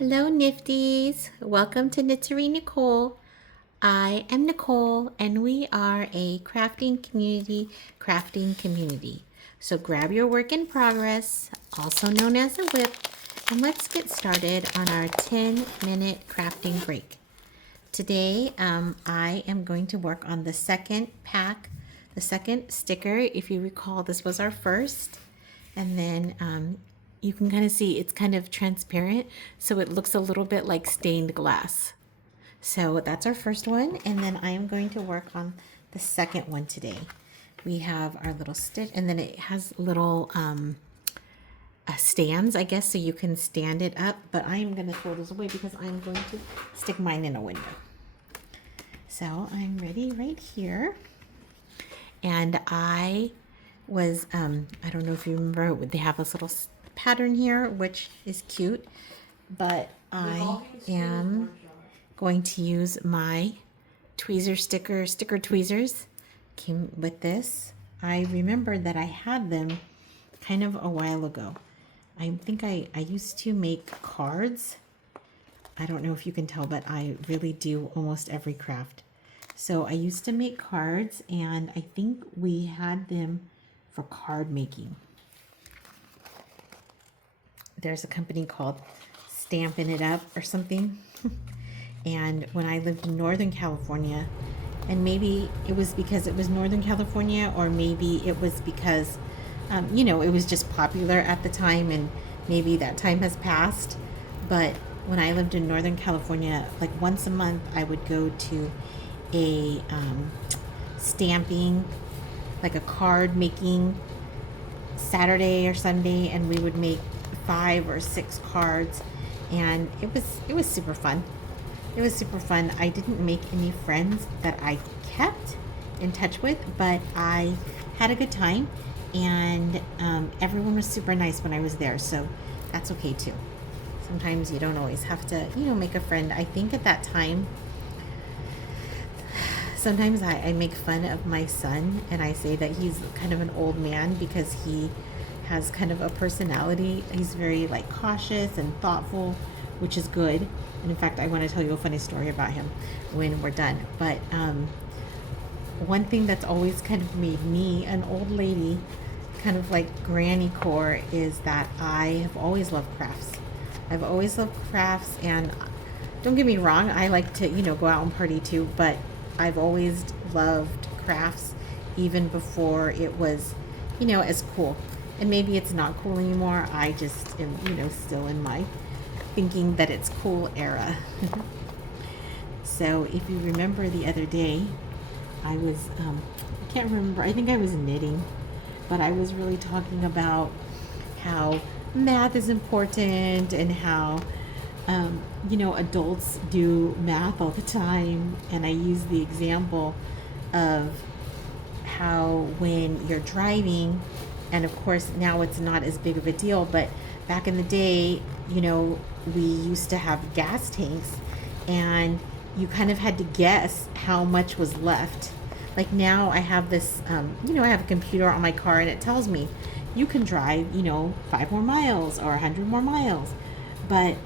Hello, Nifties. Welcome to Knittery Nicole. I am Nicole, and we are a crafting community. So grab your work in progress, also known as a whip, and let's get started on our 10-minute crafting break. Today, I am going to work on the second pack, the second sticker. If you recall, this was our first. And then you can kind of see it's kind of transparent, so it looks a little bit like stained glass. So that's our first one. And then I am going to work on the second one today. We have our little stitch, and then it has little stands, I guess, so you can stand it up. But I am going to throw this away because I'm going to stick mine in a window. So I'm ready right here. And I was, I don't know if you remember, they have this little pattern here, which is cute, but I am going to use my tweezer sticker tweezers. Came with this. I remember that I had them kind of a while ago. I think I used to make cards. I don't know if you can tell, but I really do almost every craft. So I used to make cards, and I think we had them for card making. There's a company called Stampin' It Up or something. And when I lived in Northern California, and maybe it was because it was Northern California, or maybe it was because, it was just popular at the time, and maybe that time has passed. But when I lived in Northern California, like once a month, I would go to a stamping, like a card making Saturday or Sunday, and we would make 5 or 6 cards, and it was super fun. It was super fun. I didn't make any friends that I kept in touch with, but I had a good time, and everyone was super nice when I was there, so that's okay too. Sometimes you don't always have to, make a friend. I think at that time, sometimes I make fun of my son, and I say that he's kind of an old man because he has kind of a personality. He's very cautious and thoughtful, which is good. And in fact, I want to tell you a funny story about him when we're done. But one thing that's always kind of made me an old lady, kind of like granny core, is that I have always loved crafts. I've always loved crafts, and don't get me wrong, I like to, go out and party too, but I've always loved crafts even before it was, as cool. And maybe it's not cool anymore. I just am, still in my thinking that it's cool era. So if you remember the other day, I was, I can't remember, I think I was knitting, but I was really talking about how math is important and how adults do math all the time. And I use the example of how when you're driving, and of course now it's not as big of a deal, but back in the day, we used to have gas tanks, and you kind of had to guess how much was left. Like now I have this, I have a computer on my car, and it tells me you can drive, 5 more miles or 100 more miles. But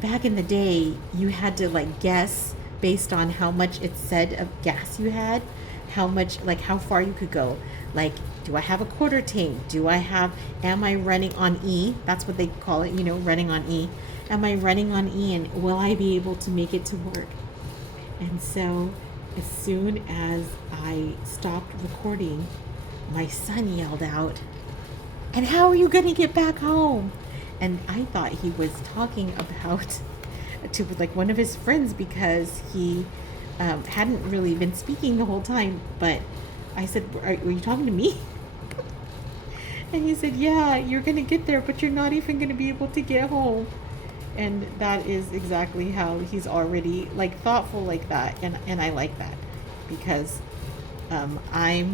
back in the day, you had to guess based on how much it said of gas you had, how much, how far you could go. Do I have a quarter tank? Am I running on E? That's what they call it, running on E. Am I running on E, and will I be able to make it to work? And so as soon as I stopped recording, my son yelled out, "And how are you going to get back home?" And I thought he was talking about to one of his friends, because he hadn't really been speaking the whole time. But I said, were you talking to me? And he said, yeah, you're going to get there, but you're not even going to be able to get home. And that is exactly how he's already thoughtful like that. And I like that, because I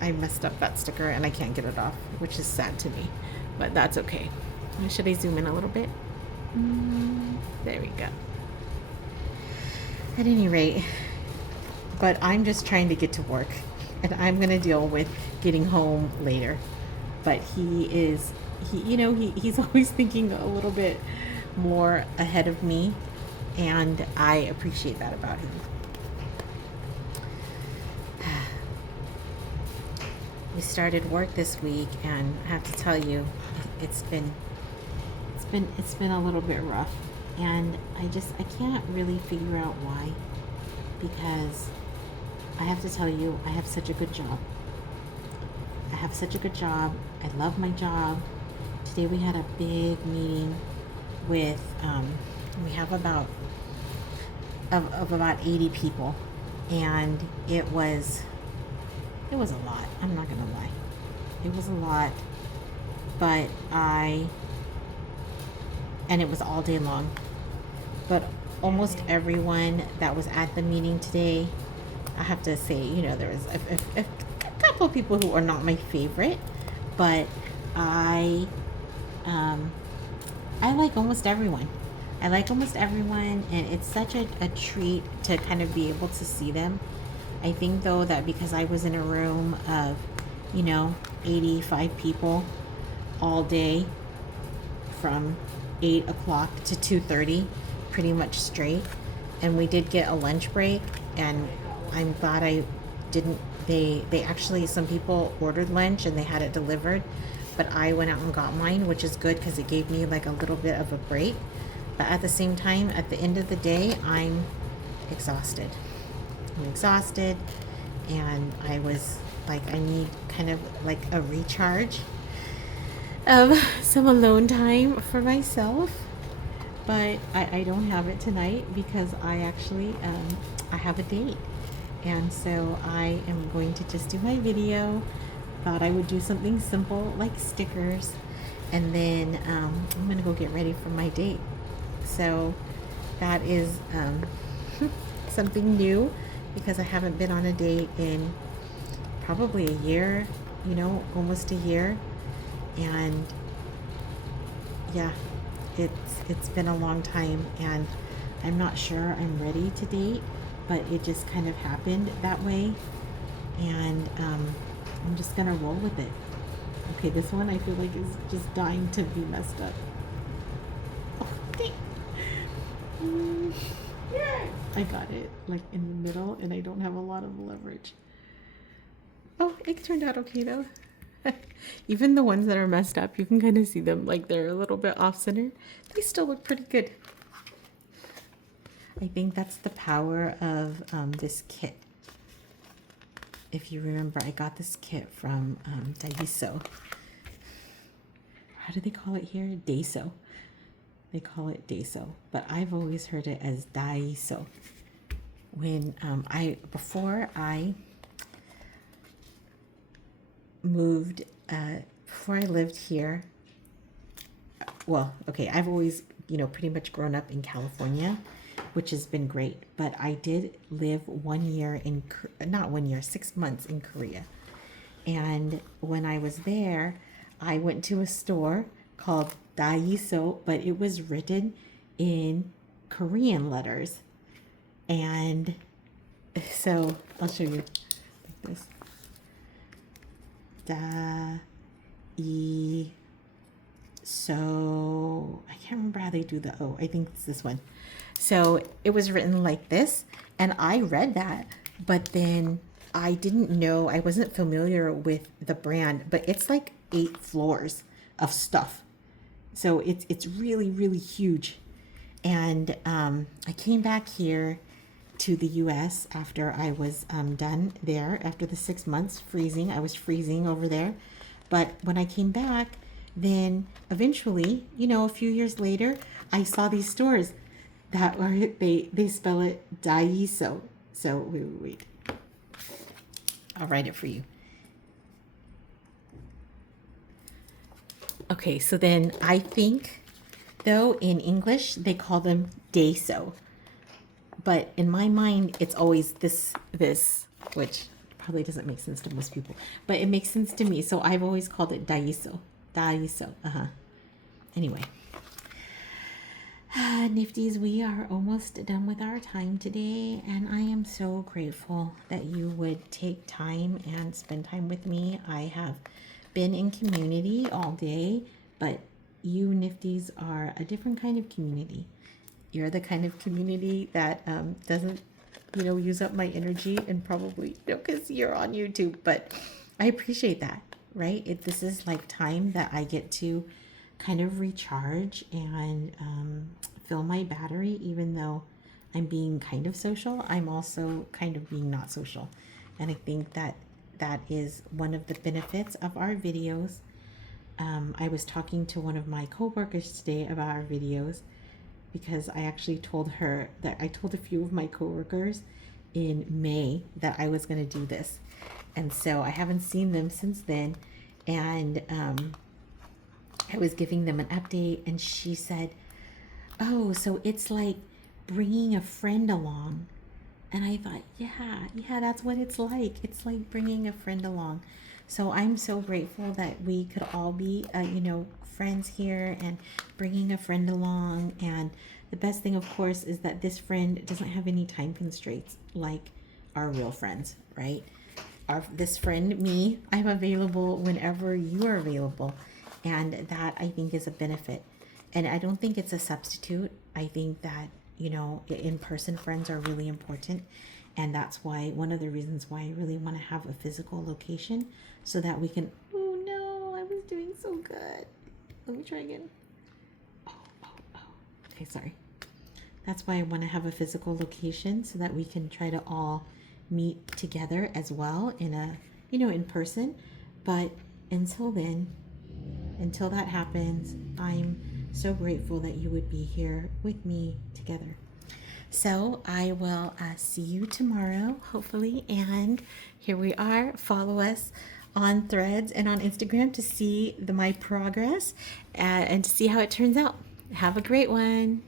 messed up that sticker and I can't get it off, which is sad to me, but that's okay. Should I zoom in a little bit? There we go. At any rate, but I'm just trying to get to work, and I'm going to deal with getting home later. But he's always thinking a little bit more ahead of me, and I appreciate that about him. We started work this week, and I have to tell you, it's been a little bit rough, and I can't really figure out why, because I have to tell you, I have such a good job. I love my job. Today we had a big meeting with we have about 80 people, and it was a lot. I'm not gonna lie, it was a lot, but and it was all day long. But almost everyone that was at the meeting today, I have to say, there was a couple of people who are not my favorite, but I like almost everyone. I like almost everyone, and it's such a treat to kind of be able to see them. I think, though, that because I was in a room of, 85 people all day from 8 o'clock to 2:30, pretty much straight, and we did get a lunch break, and I'm glad I didn't. They actually, some people ordered lunch and they had it delivered, but I went out and got mine, which is good because it gave me like a little bit of a break. But at the same time, at the end of the day, I'm exhausted. And I was like, I need kind of like a recharge of some alone time for myself. But I don't have it tonight because I actually I have a date, and so I am going to just do my video. Thought I would do something simple like stickers, and then I'm gonna go get ready for my date. So that is something new, because I haven't been on a date in probably a year, almost a year. And yeah, it's been a long time, and I'm not sure I'm ready to date, but it just kind of happened that way, and I'm just gonna roll with it. Okay, this one I feel like is just dying to be messed up. Oh, dang. I got it like in the middle, and I don't have a lot of leverage. Oh, it turned out okay though. Even the ones that are messed up, you can kind of see them like they're a little bit off center. They still look pretty good. I think that's the power of this kit. If you remember, I got this kit from Daiso. How do they call it here? Daiso. They call it Daiso, but I've always heard it as Daiso. When before I moved, before I lived here, well, okay, I've always, pretty much grown up in California, which has been great. But I did live 6 months in Korea. And when I was there, I went to a store called Daiso, but it was written in Korean letters. And so I'll show you like this. So I can't remember how they do the O. I think it's this one. So it was written like this, and I read that, but then I didn't know, I wasn't familiar with the brand, but it's like 8 floors of stuff. So it's really, really huge. And I came back here to the US after I was done there, after the 6 months freezing. I was freezing over there. But when I came back, then eventually, a few years later, I saw these stores that are, they spell it Daiso. So wait. I'll write it for you. Okay, so then I think, though, in English, they call them Daiso. But in my mind, it's always this, which probably doesn't make sense to most people, but it makes sense to me. So I've always called it Daiso. Anyway. Nifties, we are almost done with our time today, and I am so grateful that you would take time and spend time with me. I have been in community all day, but you Nifties are a different kind of community. You're the kind of community that doesn't, use up my energy, and probably, because you're on YouTube, but I appreciate that, right? This is like time that I get to kind of recharge and fill my battery, even though I'm being kind of social, I'm also kind of being not social. And I think that that is one of the benefits of our videos. I was talking to one of my coworkers today about our videos, because I actually told her that I told a few of my coworkers in May that I was going to do this. And so I haven't seen them since then. And I was giving them an update, and she said, "Oh, so it's like bringing a friend along." And I thought, yeah, that's what it's like. It's like bringing a friend along. So I'm so grateful that we could all be, friends here and bringing a friend along. And the best thing, of course, is that this friend doesn't have any time constraints like our real friends, right? This friend, me, I'm available whenever you are available. And that, I think, is a benefit. And I don't think it's a substitute. I think that, in-person friends are really important. And that's why, one of the reasons why I really want to have a physical location, so that we can, oh no, I was doing so good. Let me try again. Oh. Okay, sorry. That's why I want to have a physical location, so that we can try to all meet together as well in person. But until then, until that happens, I'm so grateful that you would be here with me together. So I will see you tomorrow, hopefully. And here we are. Follow us on Threads and on Instagram to see my progress and to see how it turns out. Have a great one.